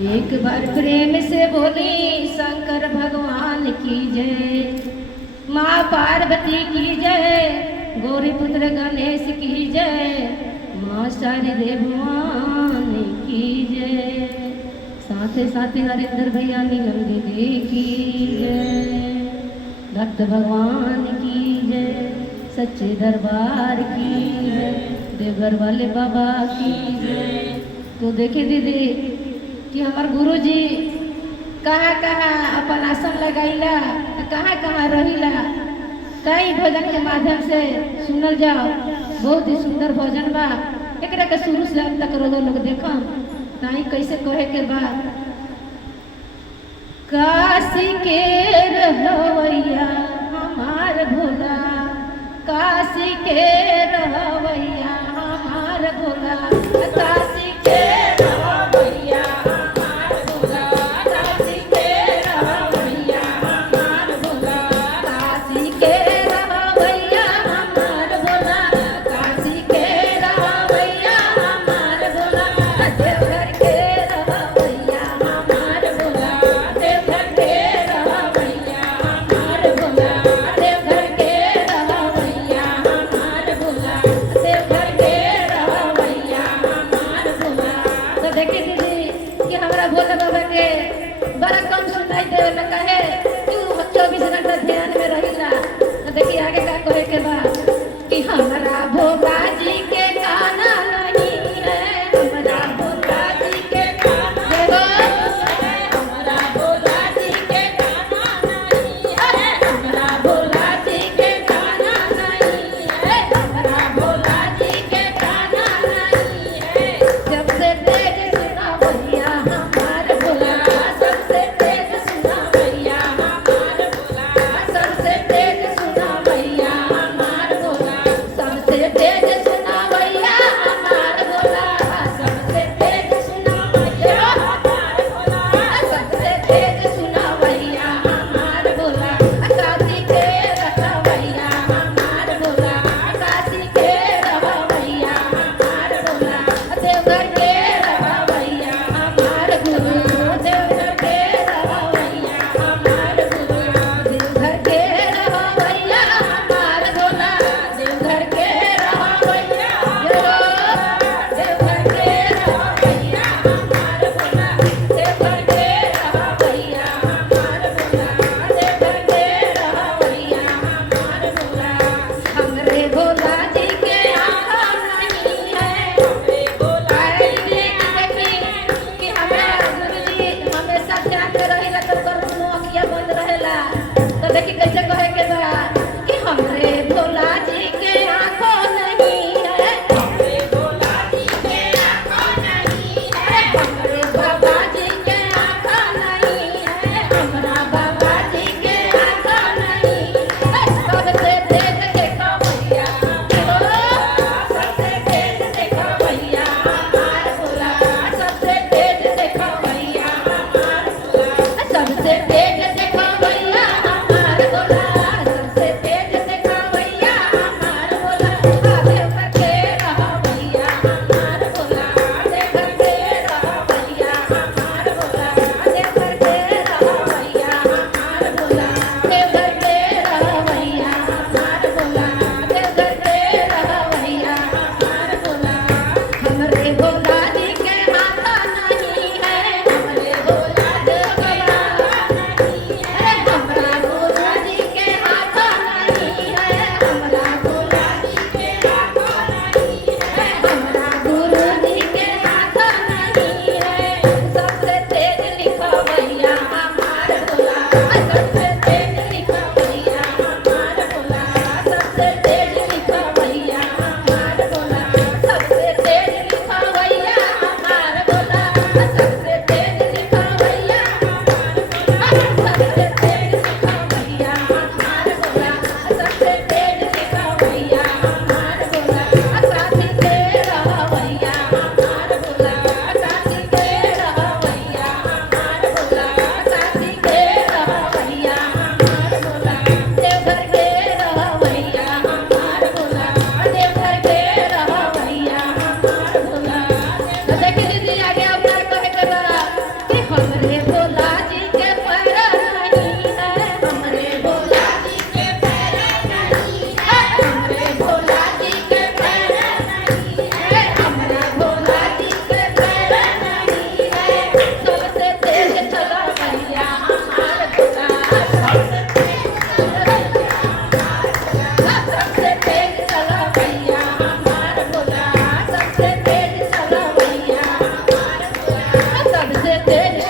एक बार प्रेम से बोली शंकर भगवान की जय, माँ पार्वती की जय, गौरी पुत्र गणेश की जय, माँ शारदे भगवान की जय, साथे साथे हरिंदर भैया नीलम दीदी की जय, भक्त भगवान की जय, सच्चे दरबार की जय, देवघर वाले बाबा की जय। तो देखे दीदी कि हमार गुरु जी कहाँ कहाँ अपन आसन लगाईला, कहाँ कहाँ रहिला, कई भजन के माध्यम से सुनल जाओ। बहुत ही सुंदर भजन बा, एकरा के शुरू से अंत तक लोग देखो नहीं कैसे कहे के बा। काशी के रहवैया हमार भोला, काशी के रहवैया हमार भोला, काशी के रहवैया हमार भोला, काशी के रहवैया हमार भोला, काशी के रहवैया हमार भोला, काशी के रहवैया हमार भोला, देवघर के रहवैया हमार भोला, देवघर के रहवैया हमार भोला, देवघर के रहवैया हमार भोला, देवघर के रहवैया हमार भोला। तो देखिए दीदी कि हमारा भोला बाबा के बड़ा कम सुनाई देवे कहे तू 24 घंटा ध्यान में रहिला। तो देखिए आगे का कहे के बा कि हमारा भोला जी के गाना नहीं है, हमारा भोला जी के गाना है, हमारा भोला जी के गाना नहीं है, हमारा भोला जी के गाना नहीं है, हमारा भोला जी के गाना नहीं है। सबसे तेज सुना भैया हमार भोला, सबसे तेज सुना भैया हमार भोला, सबसे तेज सुना भैया हमार भोला, सबसे तेज तेरी